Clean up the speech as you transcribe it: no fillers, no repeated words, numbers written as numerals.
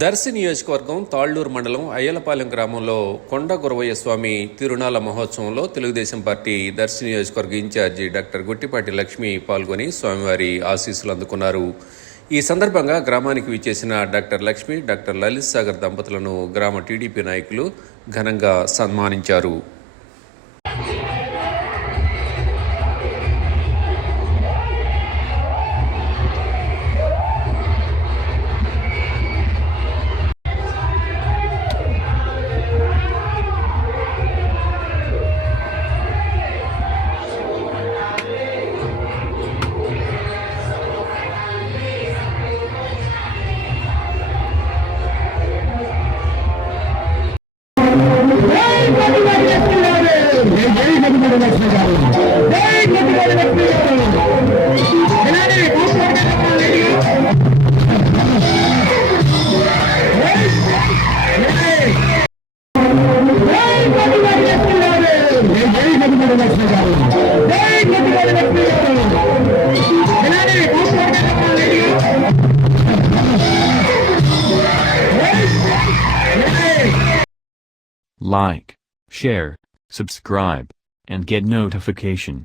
దర్శి నియోజకవర్గం తాళ్లూరు మండలం అయ్యలపాలెం గ్రామంలో కొండ గురవయ్య స్వామి తిరునాళ్ల మహోత్సవంలో తెలుగుదేశం పార్టీ దర్శి నియోజకవర్గ ఇన్ఛార్జి డాక్టర్ గుట్టిపాటి లక్ష్మి పాల్గొని స్వామివారి ఆశీస్సులు అందుకున్నారు. ఈ సందర్భంగా గ్రామానికి విచ్చేసిన డాక్టర్ లక్ష్మి, డాక్టర్ లలిత్ సాగర్ దంపతులను గ్రామ టీడీపీ నాయకులు ఘనంగా సన్మానించారు. Like, share, subscribe, and get notification.